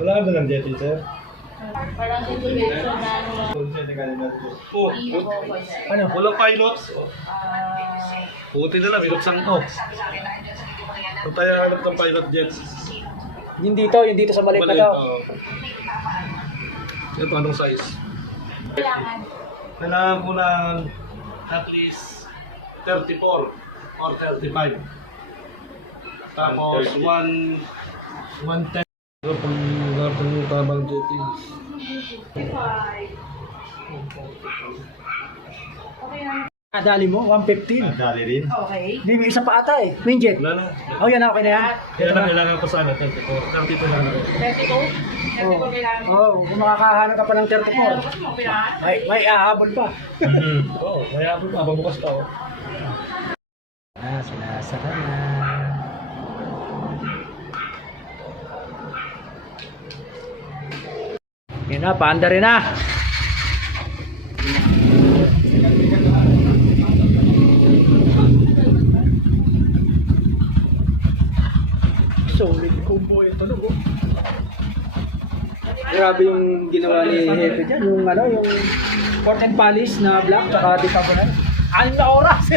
Wala ka ba ng jet, sir? Parang simulation na Oh, ano? Walang pilots. Buti na lang, binuksan ko. Kung tayo hanap ng pilot jet. Yung dito sa maliit na daw. Ito, anong size? Kailangan ko ng at least 34 or 35. Tapos 110. Ito pang tabang jetting. Dali mo, 115. Dali rin. Okay. Hindi, may isa pa ata eh. Winjet. Wala na. Oh, yan na, okay na yan. Kaya lang kailangan ko sana 34. 32 lang ako. 32? 32 kailangan mo. Oh, kung makakahanap ka pa ng 34. Bukas mo, kailangan. May ahabol pa. Oo, kaya ako bukas pa ako. Sinasara na. Yun na, paanda rin na. Solid combo ito, no? Grabe yung ginawa ni Hepe dyan. Yung ano, yung Port and Palace na black, tsaka di pa ba na? 6 na oras!